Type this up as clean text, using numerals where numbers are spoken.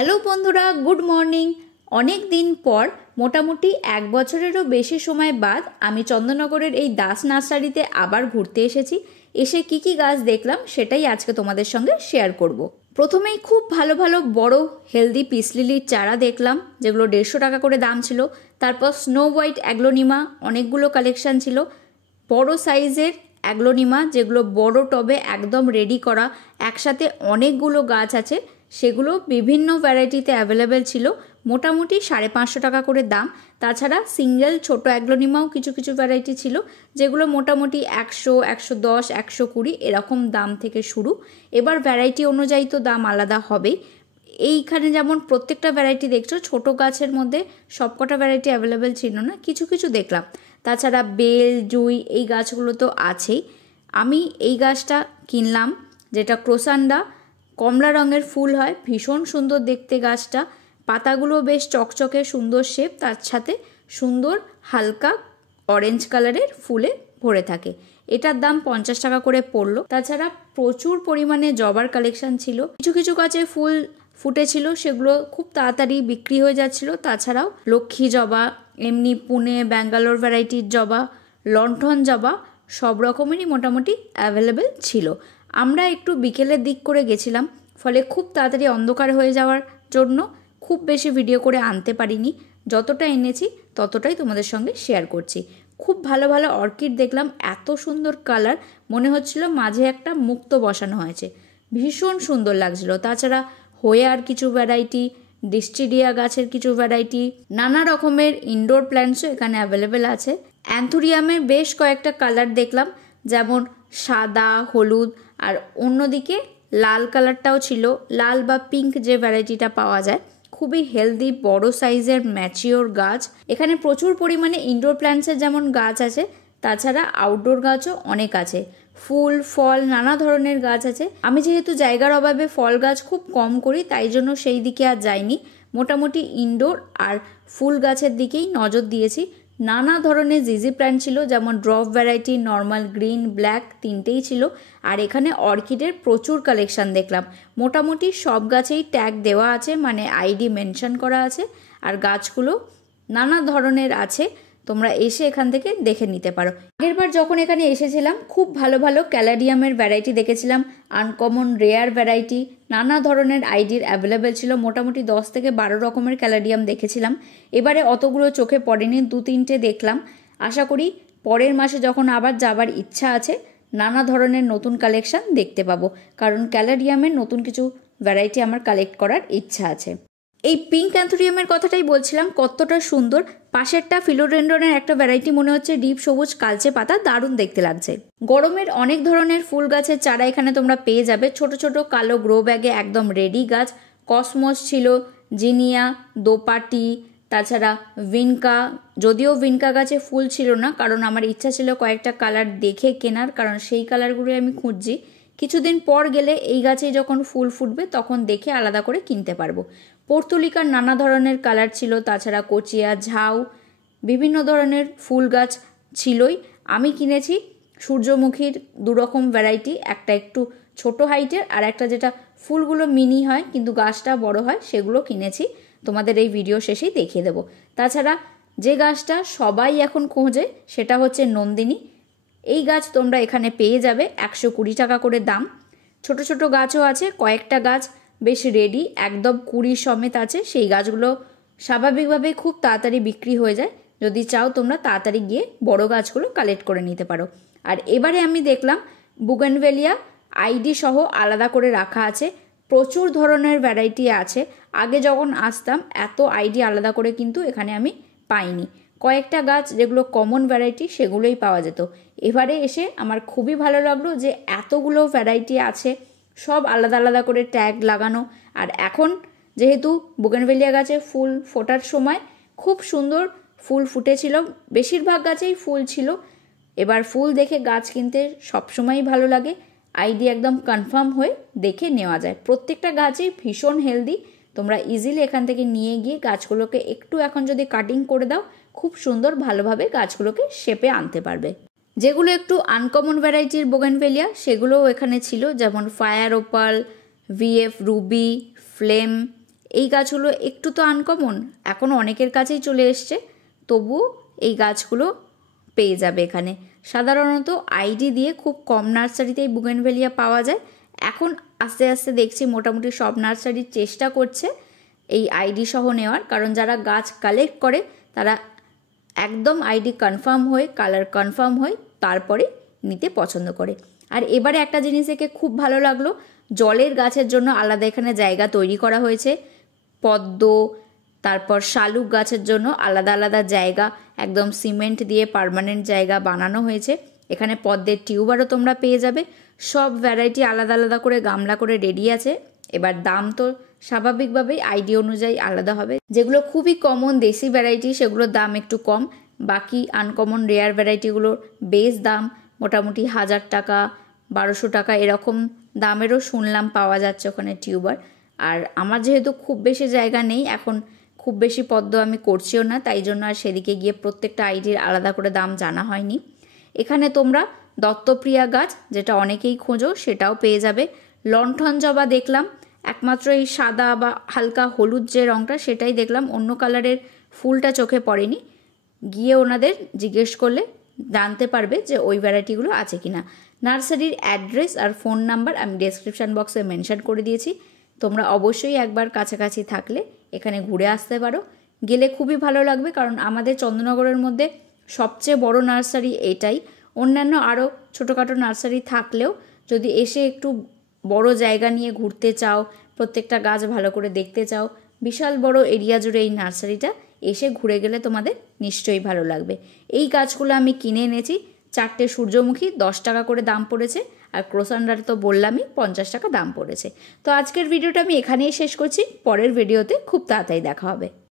Hello বন্ধুরা, good morning. অনেক দিন পর মোটামুটি 1 বছরেরও বেশি সময় বাদ আমি চন্দননগরের এই দাস নার্সারিতে আবার ঘুরতে এসেছি। এসে কি কি গাছ দেখলাম সেটাই আজকে তোমাদের সঙ্গে শেয়ার করব। প্রথমেই খুব ভালো ভালো বড় হেলদি পিস লিলির চারা দেখলাম, যেগুলো 150 টাকা করে দাম ছিল। তারপর স্নো হোয়াইট অ্যাগ্লোনিমা অনেকগুলো কালেকশন ছিল। বড় সাইজের অ্যাগ্লোনিমা, যেগুলো বড় টবে একদম রেডি করা, একসাথে অনেকগুলো গাছ আছে, সেগুলো বিভিন্ন ভ্যারাইটিতে অ্যাভেলেবেল ছিল। মোটামুটি 550 টাকা করে দাম। তাছাড়া সিঙ্গেল ছোট অ্যাগ্লোনিমাও কিছু কিছু ভ্যারাইটি ছিল, যেগুলো মোটামুটি 100, 110, 120 এরকম দাম থেকে শুরু। এবার ভ্যারাইটি অনুযায়ী তো দাম আলাদা হবেই। এইখানে যেমন প্রত্যেকটা ভ্যারাইটি দেখছো, ছোট গাছের মধ্যে সবকটা ভ্যারাইটি অ্যাভেলেবেল ছিল না, কিছু কিছু দেখলাম। তাছাড়া বেল, জুই এই গাছগুলো তো আছেই। আমি এই গাছটা কিনলাম, যেটা ক্রোসান্ডা, কমলা রঙের ফুল হয়, ভীষণ সুন্দর দেখতে গাছটা। পাতাগুলো বেশ চকচকে সুন্দর শেপ, তার সাথে সুন্দর হালকা অরেঞ্জ কালারের ফুলে ভরে থাকে। এটার দাম 50 টাকা করে পড়লো। তাছাড়া প্রচুর পরিমাণে জবার কালেকশন ছিল। কিছু কিছু গাছে ফুল ফুটেছিল, সেগুলো খুব তাড়াতাড়ি বিক্রি হয়ে যাচ্ছিল। তাছাড়াও লক্ষ্মী জবা, এমনি পুনে ব্যাঙ্গালোর ভ্যারাইটির জবা, লণ্ঠন জবা সব রকমেরই মোটামুটি অ্যাভেলেবেল ছিল। আমরা একটু বিকেলের দিক করে গেছিলাম, ফলে খুব তাড়াতাড়ি অন্ধকার হয়ে যাওয়ার জন্য খুব বেশি ভিডিও করে আনতে পারিনি। যতটা এনেছি ততটাই তোমাদের সঙ্গে শেয়ার করছি। খুব ভালো ভালো অর্কিড দেখলাম, এত সুন্দর কালার, মনে হচ্ছিল মাঝে একটা মুক্তো বসানো হয়েছে, ভীষণ সুন্দর লাগছিল। তাছাড়া হোয়ার কিছু ভ্যারাইটি, ডিস্টিডিয়া গাছের কিছু ভ্যারাইটি, নানা রকমের ইনডোর প্ল্যান্টসও এখানে অ্যাভেলেবেল আছে। অ্যান্থুরিয়ামের বেশ কয়েকটা কালার দেখলাম, যেমন সাদা, হলুদ, আর অন্যদিকে লাল কালারটাও ছিল, লাল বা পিঙ্ক যে ভ্যারাইটিটা পাওয়া যায়। খুবই হেলদি বড় সাইজের ম্যাচিওর গাছ। এখানে প্রচুর পরিমাণে ইনডোর প্ল্যান্টসের যেমন গাছ আছে, তাছাড়া আউটডোর গাছও অনেক আছে। ফুল ফল নানা ধরনের গাছ আছে। আমি যেহেতু জায়গার অভাবে ফল গাছ খুব কম করি, তাই জন্য সেই দিকে আর যাইনি। মোটামুটি ইনডোর আর ফুল গাছের দিকেই নজর দিয়েছি। নানা ধরনের জিজি প্ল্যান্ট ছিল, যেমন drop variety, normal, green, black তিনটেই ছিল। আর এখানে অর্কিডের প্রচুর কালেকশন দেখলাম। মোটামুটি সব গাছেই ট্যাগ দেওয়া আছে, মানে আইডি মেনশন করা আছে। আর গাছগুলো নানা ধরনের আছে, তোমরা এসে এখান থেকে দেখে নিতে পারো। আগেরবার যখন এখানে এসেছিলাম খুব ভালো ভালো ক্যালাডিয়ামের ভ্যারাইটি দেখেছিলাম, আনকমন রেয়ার ভ্যারাইটি, নানা ধরনের আইডির অ্যাভেলেবেল ছিল। মোটামুটি 10 থেকে 12 রকমের ক্যালাডিয়াম দেখেছিলাম। এবারে অতগুলো চোখে পড়েনি, 2-3টে দেখলাম। আশা করি পরের মাসে যখন আবার যাবার ইচ্ছা আছে, নানা ধরনের নতুন কালেকশন দেখতে পাবো, কারণ ক্যালাডিয়ামের নতুন কিছু ভ্যারাইটি আমার কালেক্ট করার ইচ্ছা আছে। এই পিঙ্ক অ্যান্থুরিয়ামের কথাটাই বলছিলাম, কতটা সুন্দর। পাশেরটা ফিলোডেন্ড্রনের একটা ভ্যারাইটি মনে হচ্ছে, ডিপ সবুজ কালচে পাতা, দারুণ দেখতে লাগছে। গরমের অনেক ধরনের ফুল গাছের চারা এখানে তোমরা পেয়ে যাবে, ছোট ছোট কালো গ্রো ব্যাগে একদম রেডি গাছ। কসমস ছিল, জিনিয়া, দোপাটি, তাছাড়া ভিনকা। যদিও ভিনকা গাছে ফুল ছিল না, কারণ আমার ইচ্ছা ছিল কয়েকটা কালার দেখে কেনার, কারণ সেই কালারগুলোই আমি খুঁজছি। কিছুদিন পর গেলে এই গাছে যখন ফুল ফুটবে তখন দেখে আলাদা করে কিনতে পারবো। পর্তুলিকার নানা ধরনের কালার ছিল, তাছাড়া কোচিয়া, ঝাউ, বিভিন্ন ধরনের ফুল গাছ ছিলই। আমি কিনেছি সূর্যমুখীর 2 রকম ভ্যারাইটি, একটা একটু ছোট হাইটের আর একটা যেটা ফুলগুলো মিনি হয় কিন্তু গাছটা বড় হয়, সেগুলো কিনেছি। তোমাদের এই ভিডিও শেষেই দেখিয়ে দেবো। তাছাড়া যে গাছটা সবাই এখন খোঁজে সেটা হচ্ছে নন্দিনী। এই গাছ তোমরা এখানে পেয়ে যাবে, 120 টাকা করে দাম। ছোট ছোট গাছও আছে, কয়েকটা গাছ বেশ রেডি, একদম কুড়ি সমেত আছে। সেই গাছগুলো স্বাভাবিকভাবেই খুব তাড়াতাড়ি বিক্রি হয়ে যায়, যদি চাও তোমরা তাড়াতাড়ি গিয়ে বড় গাছগুলো কালেক্ট করে নিতে পারো। আর এবারে আমি দেখলাম বুগেনভেলিয়া আইডি সহ আলাদা করে রাখা আছে, প্রচুর ধরনের ভ্যারাইটি আছে। আগে যখন আসতাম এত আইডি আলাদা করে কিন্তু এখানে আমি পাইনি। কয়েকটা গাছ যেগুলো কমন ভ্যারাইটি সেগুলোই পাওয়া যেত। এবারে এসে আমার খুবই ভালো লাগলো যে এতগুলো ভ্যারাইটি আছে, সব আলাদা আলাদা করে ট্যাগ লাগানো। আর এখন যেহেতু বুগেনভেলিয়া গাছে ফুল ফোটার সময় খুব সুন্দর ফুল ফুটেছিল, বেশিরভাগ গাছেই ফুল ছিল। এবার ফুল দেখে গাছ কিনতে সবসময়ই ভালো লাগে, আইডি একদম কনফার্ম হয়ে দেখে নেওয়া যায়। প্রত্যেকটা গাছই ভীষণ হেলদি, তোমরা ইজিলি এখান থেকে নিয়ে গিয়ে গাছগুলোকে একটু এখন যদি কাটিং করে দাও, খুব সুন্দর ভালোভাবে গাছগুলোকে শেপে আনতে পারবে। যেগুলো একটু আনকমন ভ্যারাইটির বোগেনভেলিয়া সেগুলোও এখানে ছিল, যেমন fire opal, VF Ruby, flame, এই গাছগুলো একটু তো আনকমন, এখনও অনেকের কাছেই চলে এসছে, তবুও এই গাছগুলো পেয়ে যাবে এখানে। সাধারণত আইডি দিয়ে খুব কম নার্সারিতেই বুগেনভেলিয়া পাওয়া যায়। এখন আস্তে আস্তে দেখছি মোটামুটি সব নার্সারির চেষ্টা করছে এই আইডি সহ নেওয়ার, কারণ যারা গাছ কালেক্ট করে তারা একদম আইডি কনফার্ম হয়ে, কালার কনফার্ম হয়ে তারপরে নিতে পছন্দ করে। আর এবারে একটা জিনিস দেখে খুব ভালো লাগলো, জলের গাছের জন্য আলাদা এখানে জায়গা তৈরি করা হয়েছে। পদ্ম, তারপর শালুক গাছের জন্য আলাদা আলাদা জায়গা, একদম সিমেন্ট দিয়ে পার্মানেন্ট জায়গা বানানো হয়েছে। এখানে পদ্মের টিউবারও তোমরা পেয়ে যাবে। সব ভ্যারাইটি আলাদা আলাদা করে গামলা করে রেডি আছে। এবার দাম তো স্বাভাবিকভাবেই আইডি অনুযায়ী আলাদা হবে। যেগুলো খুবই কমন দেশি ভ্যারাইটি সেগুলোর দাম একটু কম, বাকি আনকমন রেয়ার ভ্যারাইটিগুলোর বেস দাম মোটামুটি 1000 টাকা 1200 টাকা এরকম দামেরও শুনলাম পাওয়া যাচ্ছে ওখানে টিউবার। আর আমার যেহেতু খুব বেশি জায়গা নেই এখন, খুব বেশি পদ্ম আমি করছিও না, তাই জন্য আর সেদিকে গিয়ে প্রত্যেকটা আইডির আলাদা করে দাম জানা হয়নি। এখানে তোমরা দত্তপ্রিয়া গাছ, যেটা অনেকেই খোঁজো, সেটাও পেয়ে যাবে। লণ্ঠন জবা দেখলাম, একমাত্র এই সাদা বা হালকা হলুদ যে রঙটা সেটাই দেখলাম, অন্য কালারের ফুলটা চোখে পড়েনি। গিয়ে ওনাদের জিজ্ঞেস করলে জানতে পারবে যে ওই ভ্যারাইটিগুলো আছে কিনা। নার্সারির অ্যাড্রেস আর ফোন নাম্বার আমি ডেসক্রিপশান বক্সে মেনশন করে দিয়েছি। তোমরা অবশ্যই একবার কাছাকাছি থাকলে এখানে ঘুরে আসতে পারো, গেলে খুবই ভালো লাগবে, কারণ আমাদের চন্দ্রনগরের মধ্যে সবচেয়ে বড় নার্সারি এটাই। অন্যান্য আরও ছোটোখাটো নার্সারি থাকলেও যদি এসে একটু বড় জায়গা নিয়ে ঘুরতে চাও, প্রত্যেকটা গাছ ভালো করে দেখতে চাও, বিশাল বড় এরিয়া জুড়ে এই নার্সারিটা, এসে ঘুরে গেলে তোমাদের নিশ্চয়ই ভালো লাগবে। এই গাছগুলো আমি কিনে এনেছি, 4টে সূর্যমুখী 10 টাকা করে দাম পড়েছে, আর ক্রোসান্ডার তো বললামই 50 টাকা দাম পড়েছে। তো আজকের ভিডিওটা আমি এখানেই শেষ করছি, পরের ভিডিওতে খুব তাড়াতাড়ি দেখা হবে।